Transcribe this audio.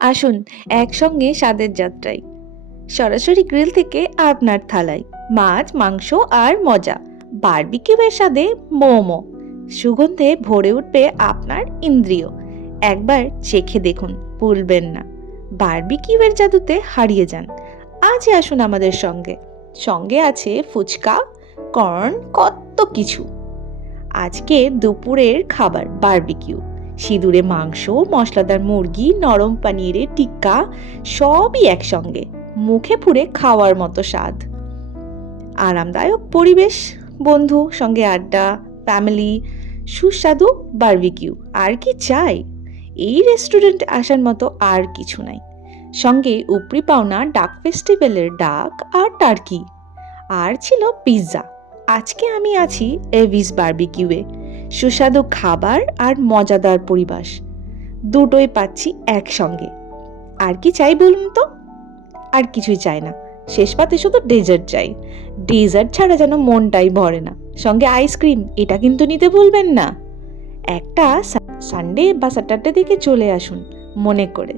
আসুন একসঙ্গে স্বাদের যাত্রায়, সরাসরি গ্রিল থেকে আপনার থালায়। মাছ, মাংস আর মজা, বারবিকিউয়ের স্বাদে মোমো, সুগন্ধে ভরে উঠবে আপনার ইন্দ্রিয়। একবার চেখে দেখুন, ভুলবেন না। বারবিকিউয়ের জাদুতে হারিয়ে যান। আজই আসুন আমাদের সঙ্গে। সঙ্গে আছে ফুচকা, কর্ন, কত কিছু। আজকে দুপুরের খাবার বারবিকিউ, সিঁদুরে মাংস, মশলাদার মুরগি, নরম পানিরের টিক্কা, সবই একসঙ্গে, মুখে পুরে খাওয়ার মতো স্বাদ। আরামদায়ক পরিবেশ, বন্ধু সঙ্গে আড্ডা, ফ্যামিলি, সুস্বাদু বারবিকিউ, আর কি চাই? এই রেস্টুরেন্টে আসার মতো আর কিছু নাই। সঙ্গে উপরি পাওনা ডাক ফেস্টিভ্যালের ডাক আর টার্কি, আর ছিল পিৎজা। আজকে আমি আছি এভিস বারবিকিউয়ে। সুস্বাদু খাবার আর মজাদার পরিবেশ, দুটোই পাচ্ছি একসঙ্গে। আর কি চাই বলুন তো? আর কিছুই চাই না। শেষ পাতে শুধু ডেজার্ট চাই। ডেজার্ট ছাড়া যেন মনটাই ভরে না। সঙ্গে আইসক্রিম, এটা কিন্তু নিতে ভুলবেন না। একটা সানডে বা স্যাটারডে দিকে চলে আসুন মনে করে।